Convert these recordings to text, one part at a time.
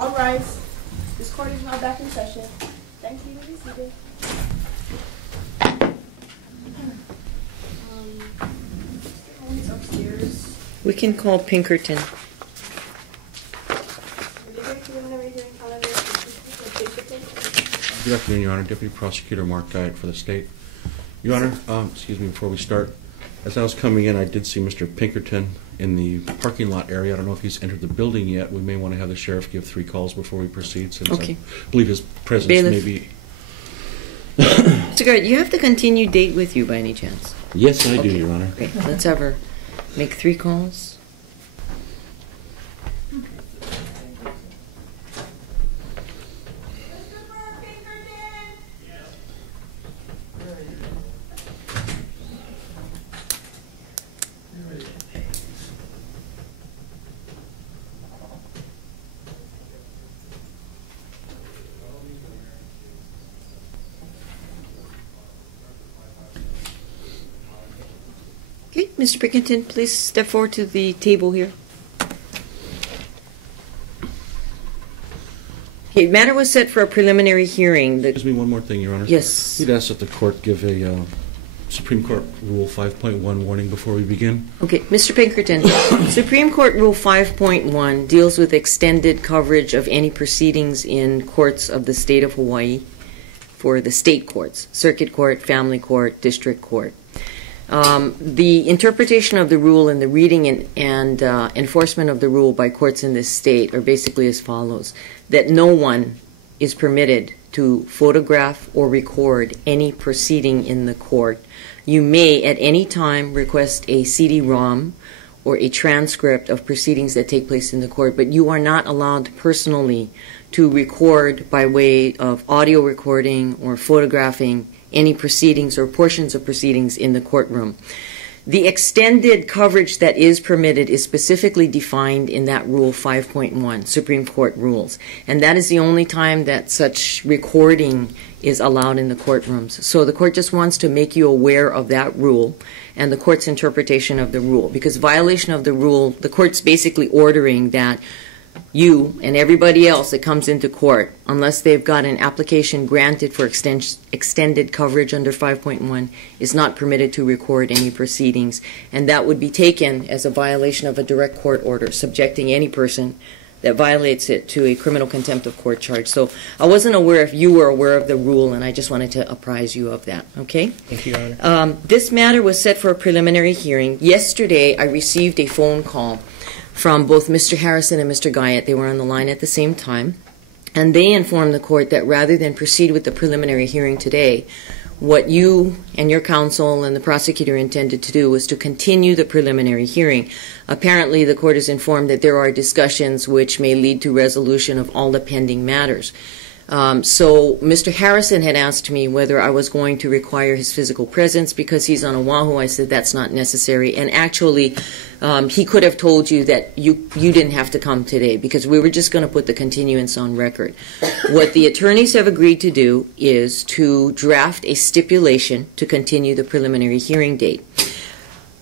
All rise. This court is now back in session. Thank you. Be seated. He's upstairs. We can call Pinkerton. Good afternoon, Your Honor. Deputy Prosecutor Mark Guyett for the state. Your Honor, excuse me, before we start, as I was coming in, I did see Mr. Pinkerton in the parking lot area. I don't know if he's entered the building yet. We may want to have the sheriff give 3 calls before we proceed, since okay. I believe his presence Bailiff. may be... Mr. Guyett, you have the continued date with you by any chance? Yes, I do, Your Honor. Okay, let's have her make 3 calls. Okay, Mr. Pinkerton, please step forward to the table here. Okay, matter was set for a preliminary hearing. Excuse me, one more thing, Your Honor. Yes. We'd ask that the court give a Supreme Court Rule 5.1 warning before we begin. Okay, Mr. Pinkerton, Supreme Court Rule 5.1 deals with extended coverage of any proceedings in courts of the state of Hawaii for the state courts, circuit court, family court, district court. The interpretation of the rule and the reading and enforcement of the rule by courts in this state are basically as follows: that no one is permitted to photograph or record any proceeding in the court. You may at any time request a CD-ROM or a transcript of proceedings that take place in the court, but you are not allowed personally to record by way of audio recording or photographing any proceedings or portions of proceedings in the courtroom. The extended coverage that is permitted is specifically defined in that Rule 5.1, Supreme Court rules, and that is the only time that such recording is allowed in the courtrooms. So the court just wants to make you aware of that rule and the court's interpretation of the rule, because violation of the rule, the court's basically ordering that you and everybody else that comes into court, unless they've got an application granted for extended coverage under 5.1, is not permitted to record any proceedings. And that would be taken as a violation of a direct court order, subjecting any person that violates it to a criminal contempt of court charge. So I wasn't aware if you were aware of the rule, and I just wanted to apprise you of that. Okay? Thank you, Your Honor. This matter was set for a preliminary hearing. Yesterday, I received a phone call from both Mr. Harrison and Mr. Guyett. They were on the line at the same time, and they informed the court that rather than proceed with the preliminary hearing today, what you and your counsel and the prosecutor intended to do was to continue the preliminary hearing. Apparently, the court is informed that there are discussions which may lead to resolution of all the pending matters. So Mr. Harrison had asked me whether I was going to require his physical presence because he's on Oahu. I said that's not necessary. And actually, he could have told you that you didn't have to come today because we were just going to put the continuance on record. What the attorneys have agreed to do is to draft a stipulation to continue the preliminary hearing date.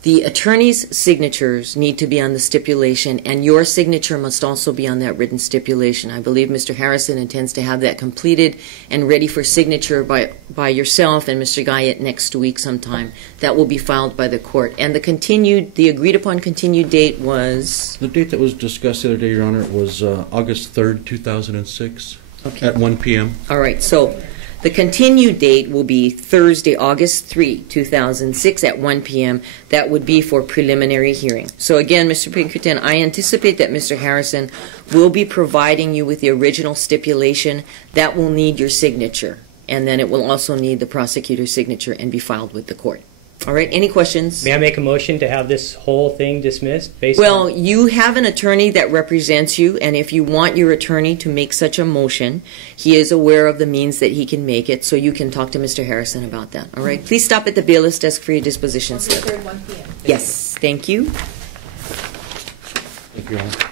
The attorney's signatures need to be on the stipulation, and your signature must also be on that written stipulation. I believe Mr. Harrison intends to have that completed and ready for signature by yourself and Mr. Guyett next week sometime. That will be filed by the court. And the agreed upon continued date was? The date that was discussed the other day, Your Honor, was August 3rd, 2006, okay, at 1 p.m. All right, so the continued date will be Thursday, August 3, 2006 at 1 p.m. That would be for preliminary hearing. So again, Mr. Pinkerton, I anticipate that Mr. Harrison will be providing you with the original stipulation. That will need your signature, and then it will also need the prosecutor's signature and be filed with the court. All right, any questions? May I make a motion to have this whole thing dismissed? Well, you have an attorney that represents you, and if you want your attorney to make such a motion, he is aware of the means that he can make it, so you can talk to Mr. Harrison about that. All right, please stop at the bailiff's desk for your disposition slip. 1 p.m. Yes, thank you. Thank you, Your Honor.